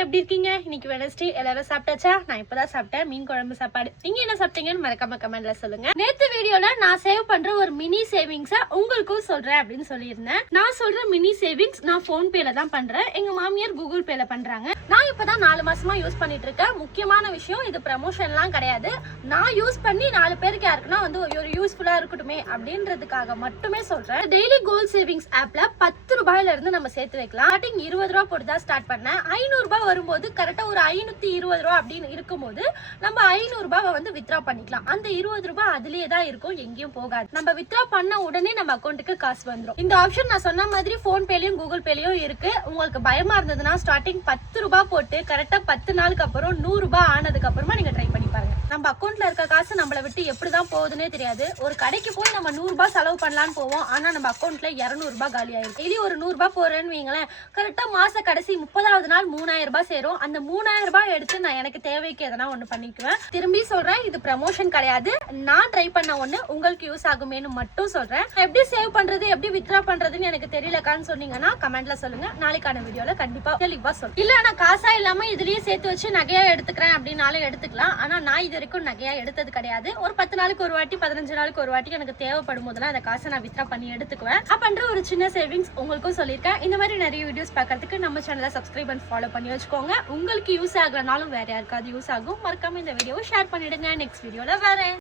எல்லாரும் எப்படி இருக்கீங்க? இன்னைக்கு வெனஸ்டே, எல்லாரும் சாப்பிட்டாச்சா? நான் இப்பதான் சாப்பிட்டேன், மீன் குழம்பு சாப்பாடு. நீங்க என்ன சாப்பிட்டீங்கன்னு மறக்காம கமெண்ட்ல சொல்லுங்க. நேத்து வீடியோல நான் சேவ் பண்ற ஒரு மினி சேவிங்ஸ உங்களுக்கும் சொல்றேன் அப்படின்னு சொல்லியிருந்தேன். நான் சொல்ற மினி சேவிங்ஸ் நான் போன்பேல தான் பண்றேன். எங்க மாமியார் கூகுள் பேல பண்றாங்க. நான் இப்பதான் 4 மாசமா யூஸ் பண்ணிட்டு இருக்கேன். முக்கியமான விஷயம், இது ப்ரமோஷன்லாம் கிடையாது. நான் யூஸ் பண்ணி 4 பேருக்கு யாருக்குன்னா வந்து ஒரு யூஸ்ஃபுல்லா இருக்கட்டுமே அப்படின்றதுக்காக மட்டுமே சொல்றேன். டெய்லி கோல் சேவிங்ஸ் ஆப்ல 10 ரூபாயில இருந்து நம்ம சேர்த்து வைக்கலாம். ஸ்டார்டிங் 20 ரூபாய் போட்டு தான் ஸ்டார்ட் பண்ணேன். 500 ரூபாய் வரும்போது கரெக்டா ஒரு 520 ரூபாய் அப்படின்னு இருக்கும்போது நம்ம 500 ரூபாய் வந்து வித்ரா பண்ணிக்கலாம். அந்த 20 ரூபாய் அதுலயே தான் இருக்கும், எங்கேயும் போகாது. நம்ம வித்ரா பண்ண உடனே நம்ம அக்கௌண்ட்டுக்கு காசு வந்துடும். இந்த ஆப்ஷன் நான் சொன்ன மாதிரி போன் பேலயும் கூகுள் பேலயும் இருக்கு. உங்களுக்கு பயமா இருந்ததுன்னா ஸ்டார்டிங் 10 ரூபாய் போட்டு கரெக்டா 10 நாளுக்கு அப்புறம் 100 ரூபாய் ஆனதுக்கு அப்புறமா நீங்க ட்ரை பண்ணி பாருங்க. நம்ம அக்கௌண்ட்ல இருக்க காசு நம்மளை விட்டு எப்படிதான் போகுதுன்னே தெரியாது. ஒரு கடைக்கு போய் நம்ம 100 ரூபாய் செலவு பண்ணலான்னு போவோம், ஆனா நம்ம அக்கௌண்ட்ல 200 ரூபாய் காலி ஆயிடும். இது ஒரு 100 ரூபாய் போறேன்னு வைங்களேன், கரெக்டா மாச கடைசி 30வது நாள் 3000 ரூபாய் சேரும். அந்த 3000 ரூபாய் எடுத்து நான் எனக்கு தேவைக்கு எதனா ஒண்ணு பண்ணிக்குவேன். திரும்பி சொல்றேன், இது ப்ரமோஷன் கிடையாது. நான் ட்ரை பண்ண ஒண்ணு உங்களுக்கு யூஸ் ஆகுமேன்னு மட்டும் சொல்றேன். எப்படி சேவ் பண்றது, எப்படி வித்ரா பண்றதுன்னு எனக்கு தெரியலக்கான்னு சொன்னீங்கன்னா கமெண்ட்ல சொல்லுங்க. நாளைக்கான வீடியோல கண்டிப்பா தெளிவா சொல்றேன். இல்ல நான் காசா இல்லாம இதுலயே சேர்த்து வச்சு நகையா எடுத்துக்கிறேன் அப்படின்னாலும் எடுத்துக்கலாம். ஆனா நான் இது வரைக்கும் நகையா எடுத்தது கிடையாது. ஒரு 10 நாளுக்கு ஒரு வாட்டி, 15 நாளுக்கு ஒரு வாட்டி எனக்கு தேவைப்படும் போதெல்லாம் அந்த காசை நான் வித்ரா பண்ணி எடுத்துக்குவேன். பண்ற ஒரு சின்ன சேவிங்ஸ் உங்களுக்கும் சொல்லியிருக்கேன். இந்த மாதிரி நிறைய வீடியோஸ் பார்க்கறதுக்கு நம்ம சேனலை சப்ஸ்கிரைப் அண்ட் ஃபாலோ பண்ணி வச்சுக்கோங்க. உங்களுக்கு யூஸ் ஆகலனாலும் வேற யாருக்காவது யூஸ் ஆகும். மறக்காம இந்த வீடியோவை ஷேர் பண்ணிடுங்க. நெக்ஸ்ட் வீடியோல வரேன்.